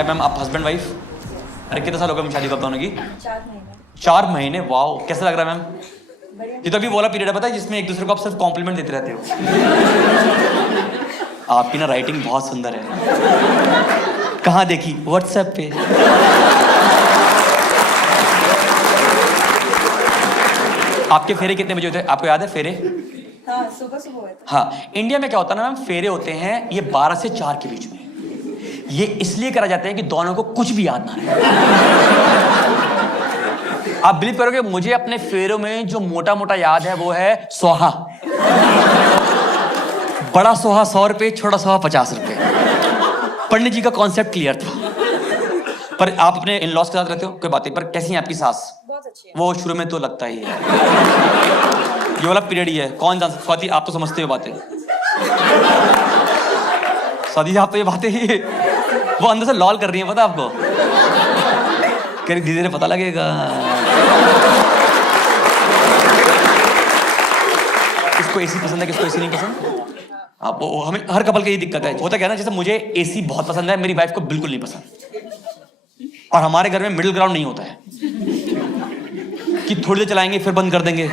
Hi ma'am, आप husband wife? अरे कितना साल हो गया शादी कब दोनों की? 4 महीने। 4 महीने? वाओ, कैसा लग रहा है मैम? ये तो अभी वो वाला पीरियड है पता है जिसमें एक दूसरे को आप सिर्फ कॉम्प्लीमेंट देते रहते हो। आपकी ना राइटिंग बहुत सुंदर है। कहाँ देखी? व्हाट्सएप पे। आपके फेरे कितने बजे होते हैं आपको याद है? फेरे हाँ, सुबह सुबह हुए थे। हाँ, इंडिया में क्या होता है ना मैम, फेरे होते हैं ये 12 से 4 के बीच में। ये इसलिए करा जाते हैं कि दोनों को कुछ भी याद ना रहे। आप बिलीव करोगे, मुझे अपने फेरों में जो मोटा मोटा याद है वो है सोहा। बड़ा सोहा 100 रुपए, छोटा सोहा 50 रुपए। पंडित जी का कॉन्सेप्ट क्लियर था। पर आप अपने इन लॉज के साथ रहते हो, कोई बात नहीं, पर कैसी है आपकी सास? बहुत अच्छी है। वो शुरू में तो लगता ही है, ये वाला पीरियड ही है, कौन जान सकता। स्वाति आप तो समझते हो बातें। स्वाति आप तो ये बातें ही वो अंदर से लॉल कर रही है, पता आपको? कह रही धीरे धीरे पता लगेगा। किसको एसी पसंद है, किसको एसी नहीं पसंद? आप वो हमें हर कपल की ये दिक्कत है। होता क्या है ना, जैसे मुझे एसी बहुत पसंद है, मेरी वाइफ को बिल्कुल नहीं पसंद। और हमारे घर में मिडिल ग्राउंड नहीं होता है कि थोड़ी देर चलाएंगे फिर बंद कर देंगे।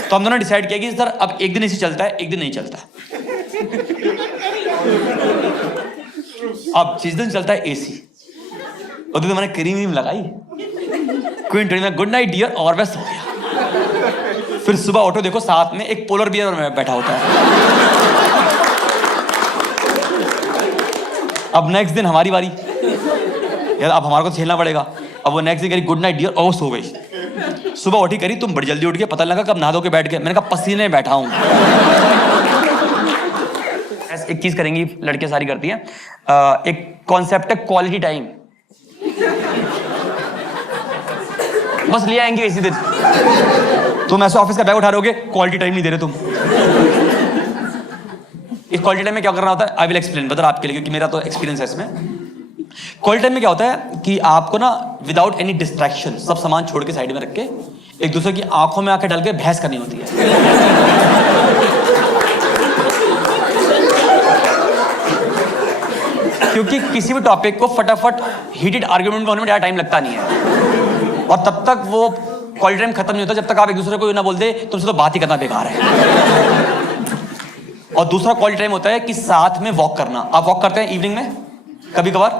तो हम दोनों डिसाइड किया कि सर अब एक दिन एसी चलता है, एक दिन नहीं चलता। अब जिस दिन चलता है एसी, उस दिन मैंने क्रीम लगाई, क्विंटल में गुड नाइट डियर और बस हो गया। फिर सुबह ऑटो देखो, साथ में एक पोलर बियर में बैठा होता है। अब नेक्स्ट दिन हमारी बारी, यार अब हमारे को झेलना पड़ेगा। अब वो नेक्स्ट दिन करी गुड नाइट डियर और सो गई। सुबह उठी करी, तुम बड़ी जल्दी उठ गए, पता लगा कब नहा धो के बैठ गए। मैंने कहा पसीने में बैठा हूं। एक चीज करेंगी लड़कियां सारी करती हैं, एक कॉन्सेप्ट है क्वालिटी टाइम। बस ले आएंगे इसी दिन, तुम ऐसे ऑफिस का बैग उठा रहोगे, क्वालिटी टाइम नहीं दे रहे तुम। इस क्वालिटी टाइम में क्या करना होता है, आई विल एक्सप्लेन बता आपके लिए, क्योंकि मेरा तो एक्सपीरियंस है इसमें। क्वालिटी टाइम में क्या होता है कि आपको ना विदाउट एनी डिस्ट्रैक्शन सब सामान छोड़ के साइड में रख के एक दूसरे की आंखों में आके डाल के बहस करनी होती है। क्योंकि किसी भी टॉपिक को फटाफट हीटेड आर्गुमेंट में होने में ज़्यादा टाइम लगता नहीं है, और तब तक वो क्वालिटी टाइम खत्म नहीं होता जब तक आप एक दूसरे को ना बोल दे तुमसे तो बात ही करना बेकार है। और दूसरा क्वालिटी टाइम होता है कि साथ में वॉक करना। आप वॉक करते हैं इवनिंग में? कभी कभार,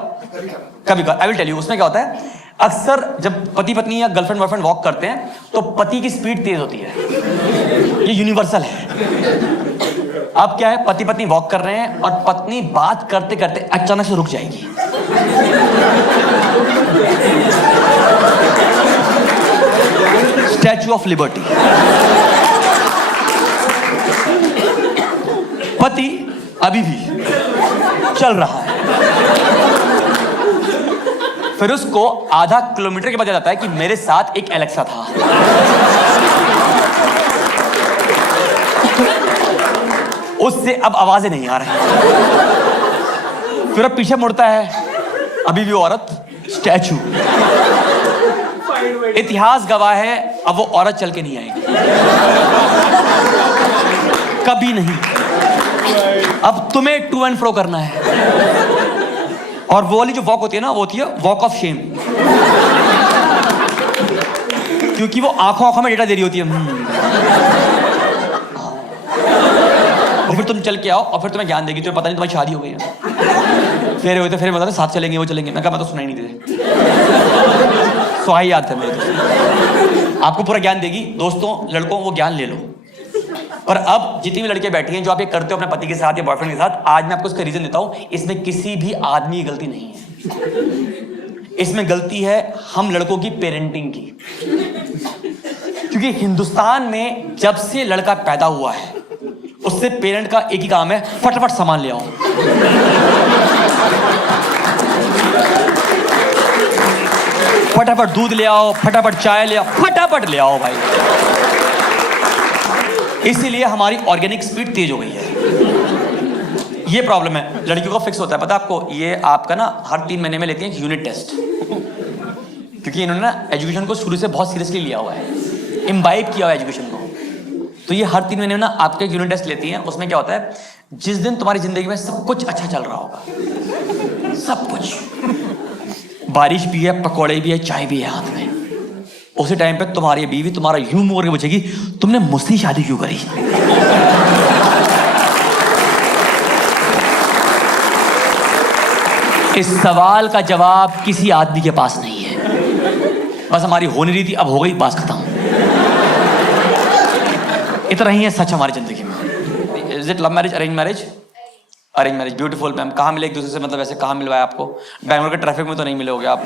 कभी कभार। आई विल टेल यू उसमें क्या होता है। अक्सर जब पति पत्नी या गर्लफ्रेंड बॉयफ्रेंड वॉक करते हैं तो पति की स्पीड तेज होती है, ये यूनिवर्सल है। अब क्या है, पति पत्नी वॉक कर रहे हैं और पत्नी बात करते करते अचानक से रुक जाएगी। Statue of liberty. पति अभी भी चल रहा है। फिर उसको आधा किलोमीटर के बाद जाता है कि मेरे साथ एक एलेक्सा था। उससे अब आवाजें नहीं आ रही। फिर अब पीछे मुड़ता है, अभी भी औरत स्टैचू। इतिहास गवाह है, अब वो औरत चल के नहीं आएगी, कभी नहीं। अब तुम्हें टू एंड फ्रो करना है। और वो वाली जो वॉक होती है ना, वो होती है वॉक ऑफ शेम, क्योंकि वो आंखों आंखों में डेटा दे रही होती है। और फिर तुम चल के आओ और फिर तुम्हें ज्ञान देगी, तुम्हें पता नहीं तुम्हारी शादी हो गई है। फेरे हुए थे, फिर बता साथ चलेंगे, वो चलेंगे। मैं कहा मैं तो सुनाई नहीं देते, सो ही याद है मेरे तो। आपको पूरा ज्ञान देगी। दोस्तों लड़कों वो ज्ञान ले लो। और अब जितनी भी लड़कियां बैठी हैं जो आप ये करते हो अपने पति के साथ या बॉयफ्रेंड के साथ, आज मैं आपको इसका रीजन देता हूं। इसमें किसी भी आदमी की गलती नहीं है, इसमें गलती है हम लड़कों की पेरेंटिंग की। क्योंकि हिंदुस्तान में जब से लड़का पैदा हुआ है उससे पेरेंट का एक ही काम है, फटाफट सामान ले आओ। फटाफट दूध ले आओ, फटाफट चाय ले आओ, फटाफट ले आओ भाई। इसीलिए हमारी ऑर्गेनिक स्पीड तेज हो गई है। ये प्रॉब्लम है। लड़कियों का फिक्स होता है, पता है आपको? ये आपका ना हर 3 महीने में लेती हैं यूनिट टेस्ट, क्योंकि इन्होंने ना एजुकेशन को शुरू से बहुत सीरियसली लिया हुआ है, इम्बाइब किया हुआ है एजुकेशन को। तो ये हर 3 महीने में ना आपके एक यूनिट टेस्ट लेती हैं। उसमें क्या होता है, जिस दिन तुम्हारी जिंदगी में सब कुछ अच्छा चल रहा होगा, सब कुछ, बारिश भी है, पकौड़े भी है, चाय भी है हाथ में, उसी टाइम पे तुम्हारी बीवी तुम्हारा यूं मुंह करके पूछेगी तुमने मुझसे ही शादी क्यों करी। इस सवाल का जवाब किसी आदमी के पास नहीं है। बस हमारी हो नहीं रही थी, अब हो गई, बात खत्म। इतना ही है सच हमारी जिंदगी में। Is it love marriage, arrange marriage? Arrange marriage, beautiful ma'am. कहाँ मिले एक दूसरे से, मतलब ऐसे कहाँ मिलवाया आपको? बैंगलोर के ट्रैफिक में तो नहीं मिले होगे आप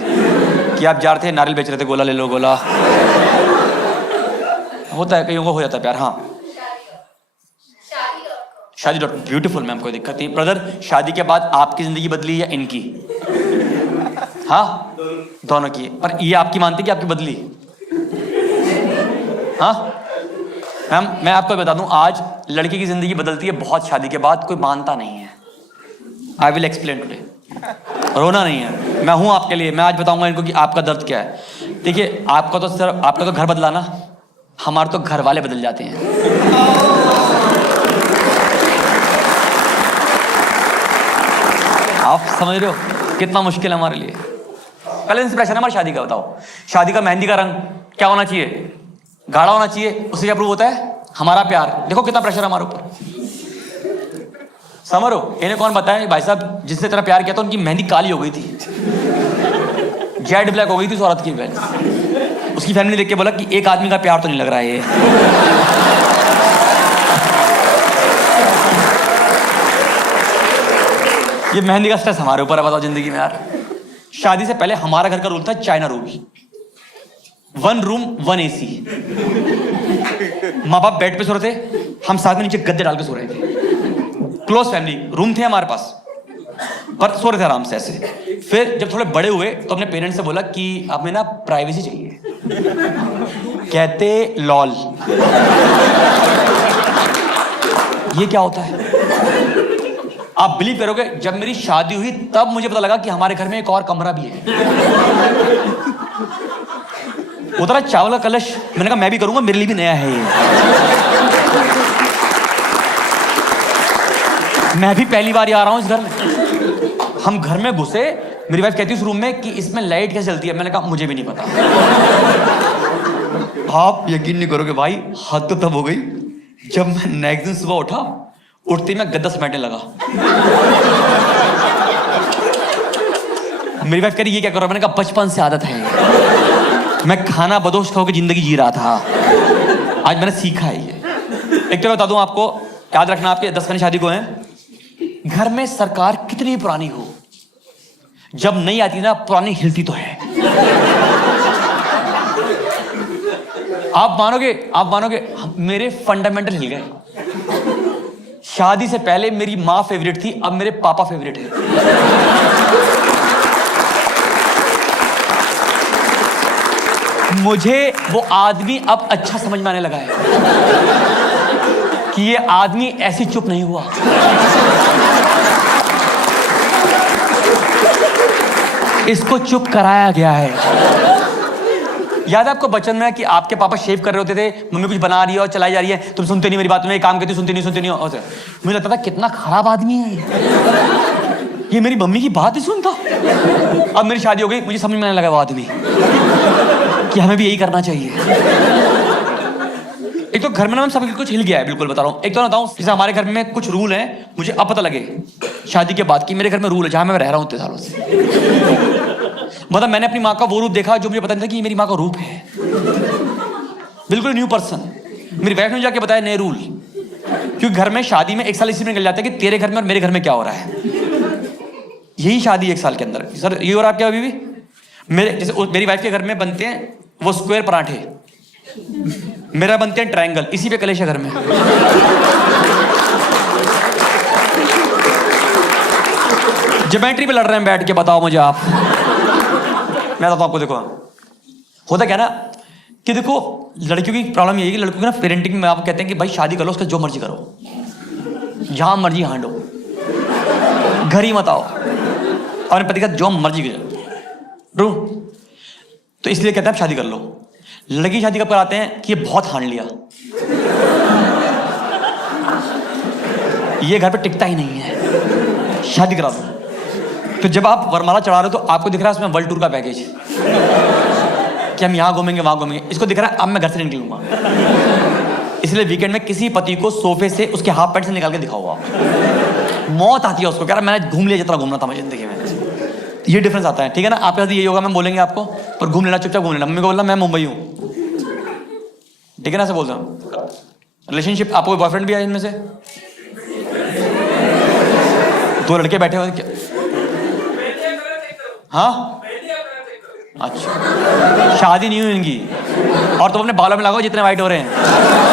कि आप जा रहे थे नारियल बेच रहे थे, गोला ले लो गोला। होता है, कईयों को हो जाता है प्यार। हाँ, शादी डॉट ब्यूटीफुल मैम, कोई दिक्कत नहीं। ब्रदर, शादी के बाद आपकी जिंदगी बदली या इनकी? हाँ, दोनों की। पर ये आपकी मानती कि आपकी बदली? हाँ मैम, मैं आपको बता दूं, आज लड़की की जिंदगी बदलती है बहुत शादी के बाद, कोई मानता नहीं है। I will explain today. रोना नहीं है, मैं हूं आपके लिए। मैं आज बताऊंगा इनको कि आपका दर्द क्या है। देखिए, आपका तो सिर्फ आपका तो घर बदला ना, हमारे तो घर वाले बदल जाते हैं। आप समझ रहे हो कितना मुश्किल है हमारे लिए। पहले इंस्पिरेशन है हमारी शादी का। बताओ, शादी का मेहंदी का रंग क्या होना चाहिए? गाढ़ा होना चाहिए। उससे क्या प्रूव होता है? हमारा प्यार। देखो कितना प्रेशर है हमारे ऊपर। समझ रहे हो? इन्हें कौन बताया भाई साहब, जिससे तेरा प्यार किया था उनकी मेहंदी काली हो गई थी, जेड ब्लैक हो गई थी उस औरत की मेहंदी। उसकी फैमिली देख के बोला कि एक आदमी का प्यार तो नहीं लग रहा है ये। ये मेहंदी का स्ट्रेस हमारे ऊपर है। बताओ जिंदगी में यार, शादी से पहले हमारा घर का रूल था चाइना रूल, 1 रूम 1 AC। माँ बाप बेड पे सो रहे थे, हम साथ में नीचे गद्दे डाल के सो रहे थे। क्लोज फैमिली, रूम थे हमारे पास, पर सो रहे थे आराम से ऐसे। फिर जब थोड़े बड़े हुए तो अपने पेरेंट्स से बोला कि हमें ना प्राइवेसी चाहिए। कहते लॉल, ये क्या होता है? आप बिलीव करोगे, जब मेरी शादी हुई तब मुझे पता लगा कि हमारे घर में एक और कमरा भी है। उतरा चावल का कलश, मैंने कहा मैं भी करूंगा, मेरे लिए भी नया है ये। मैं भी पहली बार आ रहा हूं इस घर में। हम घर में घुसे, मेरी वाइफ कहती है उस रूम में कि इसमें लाइट कैसे जलती है? मैंने कहा मुझे भी नहीं पता। आप यकीन नहीं करोगे भाई, हद तो तब हो गई जब मैं नेक्स्ट दिन सुबह उठा, उठते मैं गद्दा समेटने लगा। मेरी वाइफ कह रही ये क्या कर रहा? मैंने कहा बचपन से आदत है, मैं खाना बदोश खा के जिंदगी जी रहा था, आज मैंने सीखा है ये। एक तो बता दूं आपको, याद रखना, आपके 10 महीने शादी को हैं, घर में सरकार कितनी पुरानी हो, जब नहीं आती ना पुरानी हिलती तो है। आप मानोगे मेरे फंडामेंटल हिल गए। शादी से पहले मेरी माँ फेवरेट थी, अब मेरे पापा फेवरेट है। मुझे वो आदमी अब अच्छा समझ में आने लगा है कि ये आदमी ऐसी चुप नहीं हुआ। इसको चुप कराया गया है। याद है आपको बचपन में कि आपके पापा शेव कर रहे होते थे, मम्मी कुछ बना रही है और चलाई जा रही है, तुम सुनते नहीं मेरी बात, में काम करती सुनते नहीं हो। मुझे लगता था कितना खराब आदमी है ये मेरी मम्मी की बात ही सुनता। अब मेरी शादी हो गई, मुझे समझ में आने लगा वो आदमी कि हमें भी यही करना चाहिए। एक तो घर में ना सब कुछ हिल गया है, बिल्कुल बता रहा हूँ। एक तो बताऊँ, जैसे हमारे घर में कुछ रूल हैं, मुझे अब पता लगे शादी के बाद कि मेरे घर में रूल है, जहां मैं रह रहा हूँ इतने सालों से। मतलब मैंने अपनी माँ का वो रूप देखा जो मुझे पता नहीं था कि ये मेरी माँ का रूप है। बिल्कुल न्यू पर्सन। मेरी वाइफ ने जाके बताया नए रूल, क्योंकि घर में शादी में 1 साल इसी में निकल जाता है कि तेरे घर में और मेरे घर में क्या हो रहा है। यही शादी 1 साल के अंदर। सर ये और आप क्या अभी भी मेरे जैसे मेरी वाइफ के घर में बनते हैं वो स्क्वायर पराठे, मेरा बनते हैं ट्रायंगल, इसी पे कलेश है घर में। ज्योमेट्री पे लड़ रहे हैं बैठ के, बताओ मुझे आप। मैं बताता हूं आपको, देखो होता क्या ना कि देखो लड़कियों की प्रॉब्लम यही है कि लड़कों की ना पेरेंटिंग में आप कहते हैं कि भाई शादी कर लो, उसका जो मर्जी करो, जहां मर्जी हांडो, घर ही मत आओ, अपने पति का जो मर्जी करो। तो इसलिए कहते हैं आप शादी कर लो। लड़की शादी कब कराते हैं कि ये बहुत हांड लिया, ये घर पे टिकता ही नहीं है, शादी करा दो। तो जब आप वरमाला चढ़ा रहे हो तो आपको दिख रहा है उसमें वर्ल्ड टूर का पैकेज कि हम यहाँ घूमेंगे वहाँ घूमेंगे, इसको दिख रहा है अब मैं घर से नहीं निकलूंगा। इसलिए वीकेंड में किसी पति को सोफे से उसके हाफ पैंट से निकाल के दिखाओ आप, मौत आती है उसको, कह रहा मैंने घूम लिया जितना घूमना था मैं जिंदगी में। ये डिफरेंस आता है, ठीक है ना। आपके साथ यही होगा, मैं बोलेंगे आपको पर घूम लेना, चुपचाप घूम लेना। मम्मी को बोलना मैं मुंबई हूँ, ठीक है ना, ऐसे बोलता हूँ। रिलेशनशिप, आपको बॉयफ्रेंड भी है इनमें से? 2 लड़के बैठे हुए क्या? हाँ अच्छा, शादी नहीं हुई इनकी, और तुम अपने बालों में लगाओ जितने वाइट हो रहे हैं।